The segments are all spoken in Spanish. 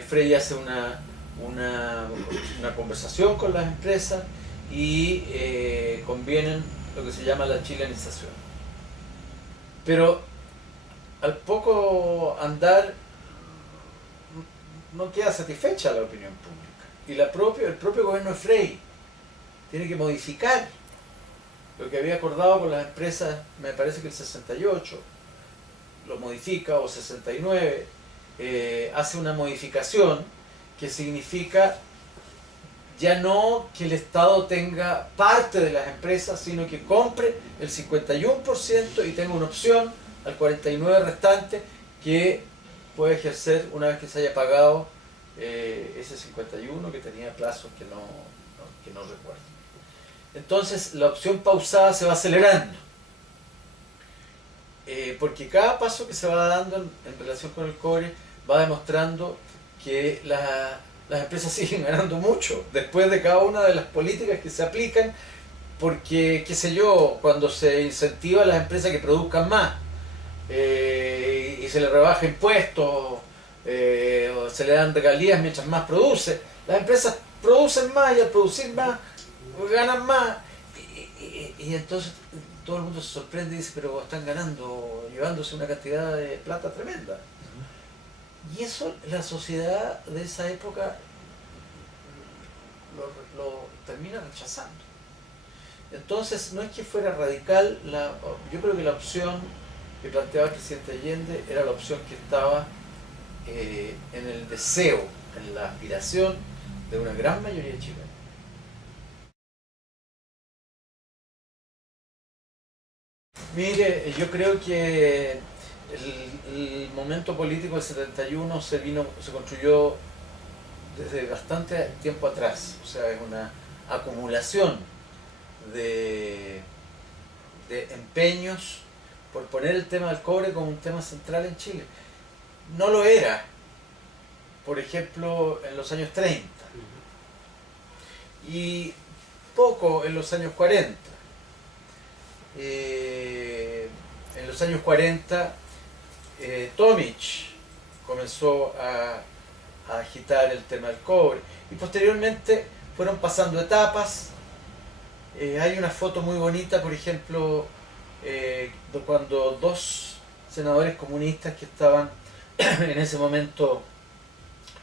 Frey hace una conversación con las empresas y convienen lo que se llama la chilenización. Pero al poco andar no queda satisfecha la opinión pública. Y el propio gobierno de Frey tiene que modificar lo que había acordado con las empresas, me parece que el 68, lo modifica, o 69, hace una modificación que significa ya no que el Estado tenga parte de las empresas, sino que compre el 51% y tenga una opción al 49% restante que puede ejercer una vez que se haya pagado ese 51% que tenía plazos que no recuerdo. Entonces la opción pausada se va acelerando. Porque cada paso que se va dando en relación con el cobre va demostrando que las empresas siguen ganando mucho después de cada una de las políticas que se aplican, porque, qué sé yo, cuando se incentiva a las empresas que produzcan más y se les rebaja impuestos o se le dan regalías mientras más produce, las empresas producen más y al producir más ganan más y entonces todo el mundo se sorprende y dice, pero están ganando, llevándose una cantidad de plata tremenda. Y eso la sociedad de esa época lo termina rechazando. Entonces no es que fuera radical, yo creo que la opción que planteaba el presidente Allende era la opción que estaba en el deseo, en la aspiración de una gran mayoría de chilenos. Mire, yo creo que el momento político del 71 se construyó desde bastante tiempo atrás, o sea, es una acumulación de, de empeños por poner el tema del cobre como un tema central en Chile. No lo era, por ejemplo, en los años 30 y poco en los años 40. En los años 40 Tomic comenzó a agitar el tema del cobre y posteriormente fueron pasando etapas. Hay una foto muy bonita, por ejemplo, de cuando dos senadores comunistas que estaban en ese momento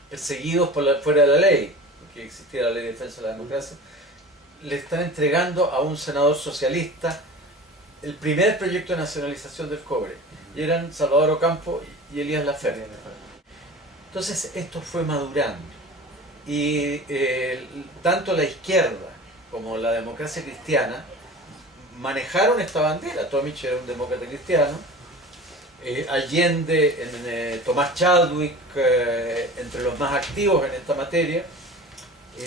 perseguidos fuera de la ley, porque existía la ley de defensa de la democracia, le están entregando a un senador socialista el primer proyecto de nacionalización del cobre, y eran Salvador Ocampo y Elías Laferte. Entonces esto fue madurando y tanto la izquierda como la democracia cristiana manejaron esta bandera. Tomic era un demócrata cristiano, Allende, Tomás Chadwick, entre los más activos en esta materia,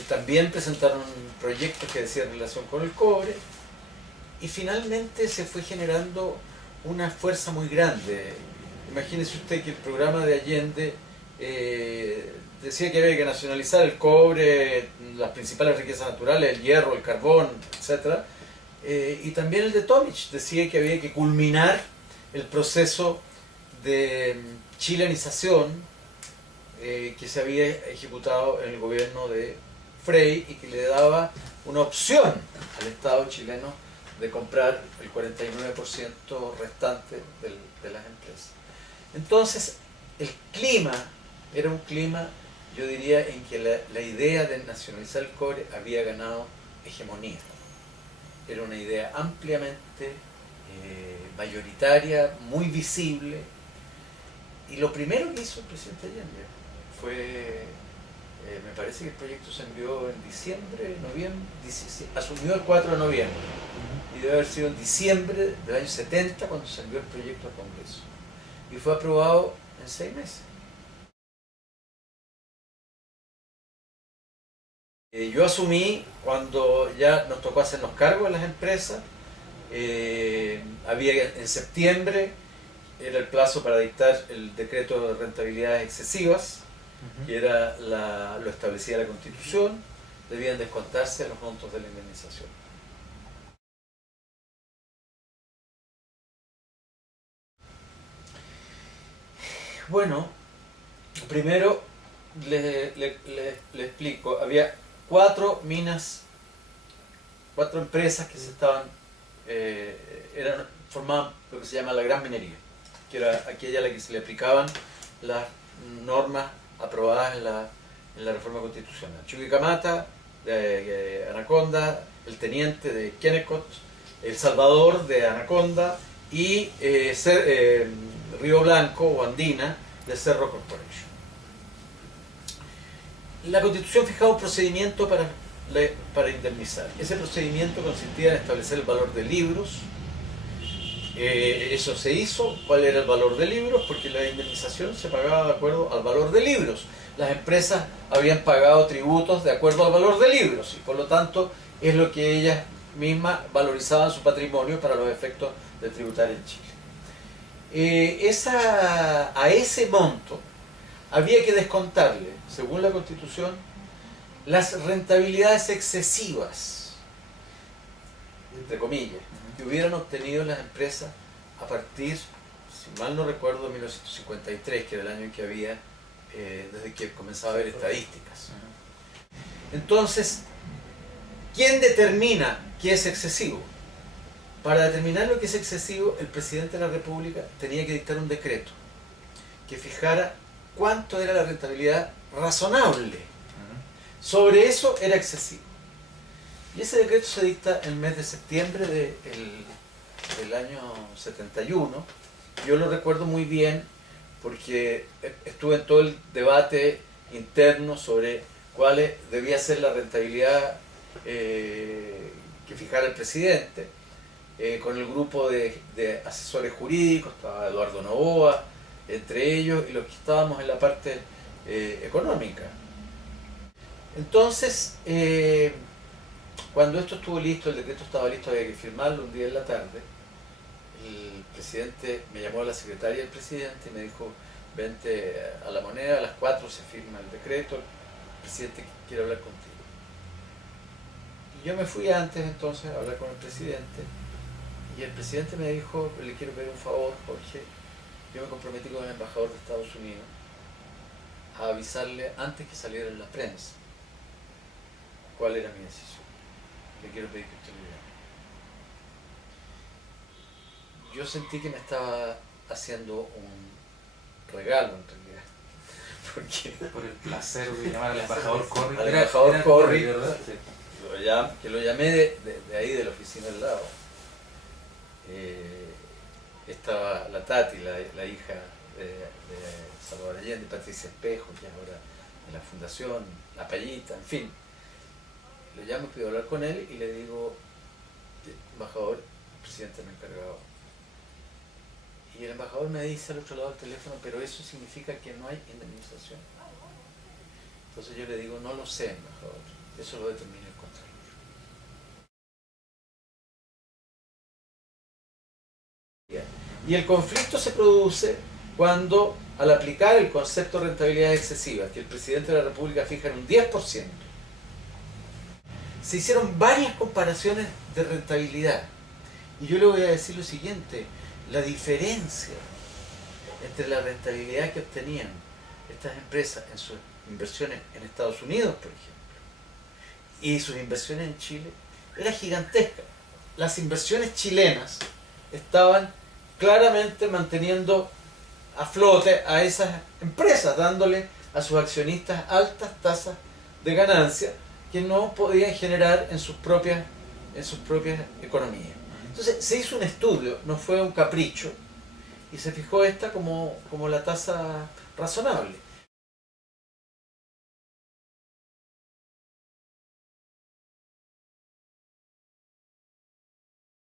también presentaron proyectos que decían relación con el cobre, y finalmente se fue generando una fuerza muy grande. Imagínese usted que el programa de Allende decía que había que nacionalizar el cobre, las principales riquezas naturales, el hierro, el carbón, etc. Y también el de Tomic decía que había que culminar el proceso de chilenización que se había ejecutado en el gobierno de Frey y que le daba una opción al Estado chileno de comprar el 49% restante de las empresas. Entonces, el clima era un clima, yo diría, en que la idea de nacionalizar el cobre había ganado hegemonía. Era una idea ampliamente mayoritaria, muy visible, y lo primero que hizo el presidente Allende fue, me parece que el proyecto se envió en diciembre, noviembre, asumió el 4 de noviembre, y debe haber sido en diciembre del año 70 cuando se envió el proyecto al Congreso, y fue aprobado en 6 meses. Yo asumí cuando ya nos tocó hacernos cargo de las empresas. Había en septiembre era el plazo para dictar el decreto de rentabilidades excesivas, que era lo establecía la Constitución, debían descontarse los montos de la indemnización. Bueno, primero le explico. Había 4 minas, 4 empresas que se estaban, formaban lo que se llama la gran minería, que era aquella a la que se le aplicaban las normas aprobadas en la reforma constitucional. Chuquicamata, de Anaconda, el Teniente de Kennecott, El Salvador de Anaconda y Río Blanco o Andina de Cerro Corporation. La Constitución fijaba un procedimiento para indemnizar. Ese procedimiento consistía en establecer el valor de libros. Eso se hizo. ¿Cuál era el valor de libros? Porque la indemnización se pagaba de acuerdo al valor de libros. Las empresas habían pagado tributos de acuerdo al valor de libros y por lo tanto es lo que ellas mismas valorizaban su patrimonio para los efectos de tributar en Chile. A ese monto había que descontarle, según la Constitución, las rentabilidades excesivas, entre comillas, que hubieran obtenido las empresas a partir, si mal no recuerdo, de 1953, que era el año en que había, desde que comenzaba a haber estadísticas. Entonces, ¿quién determina qué es excesivo? Para determinar lo que es excesivo, el presidente de la República tenía que dictar un decreto que fijara cuánto era la rentabilidad razonable. Sobre eso era excesivo. Y ese decreto se dicta en el mes de septiembre del año 71. Yo lo recuerdo muy bien porque estuve en todo el debate interno sobre cuál debía ser la rentabilidad que fijara el presidente, con el grupo de asesores jurídicos, estaba Eduardo Novoa, entre ellos, y los que estábamos en la parte económica. Entonces, cuando esto estuvo listo, el decreto estaba listo, había que firmarlo un día en la tarde. El presidente me llamó a la secretaria del presidente y me dijo: vente a La Moneda, a las 4 se firma el decreto, el presidente quiere hablar contigo. Y yo me fui antes entonces a hablar con el presidente y el presidente me dijo: le quiero pedir un favor, Jorge. Yo me comprometí con el embajador de Estados Unidos a avisarle antes que saliera en la prensa cuál era mi decisión. Le quiero pedir que usted lo llame. Yo sentí que me estaba haciendo un regalo en realidad. Porque por el placer de llamar al embajador Corry. Al embajador Corry, ¿verdad? Sí. Que lo llamé de ahí, de la oficina al lado. Estaba la Tati, la hija de Salvador Allende, Patricia Espejo, que ahora en la fundación, la Payita, en fin. Lo llamo, pido hablar con él y le digo: embajador, el presidente me ha encargado. Y el embajador me dice al otro lado del teléfono: pero eso significa que no hay indemnización. Entonces yo le digo: no lo sé, embajador, eso lo determina el Contralor. Y el conflicto se produce cuando, al aplicar el concepto de rentabilidad excesiva, que el presidente de la República fija en un 10%, se hicieron varias comparaciones de rentabilidad. Y yo le voy a decir lo siguiente: la diferencia entre la rentabilidad que obtenían estas empresas en sus inversiones en Estados Unidos, por ejemplo, y sus inversiones en Chile, era gigantesca. Las inversiones chilenas estaban claramente manteniendo a flote a esas empresas, dándole a sus accionistas altas tasas de ganancia que no podían generar en sus propias economías. Entonces se hizo un estudio, no fue un capricho, y se fijó esta como la tasa razonable.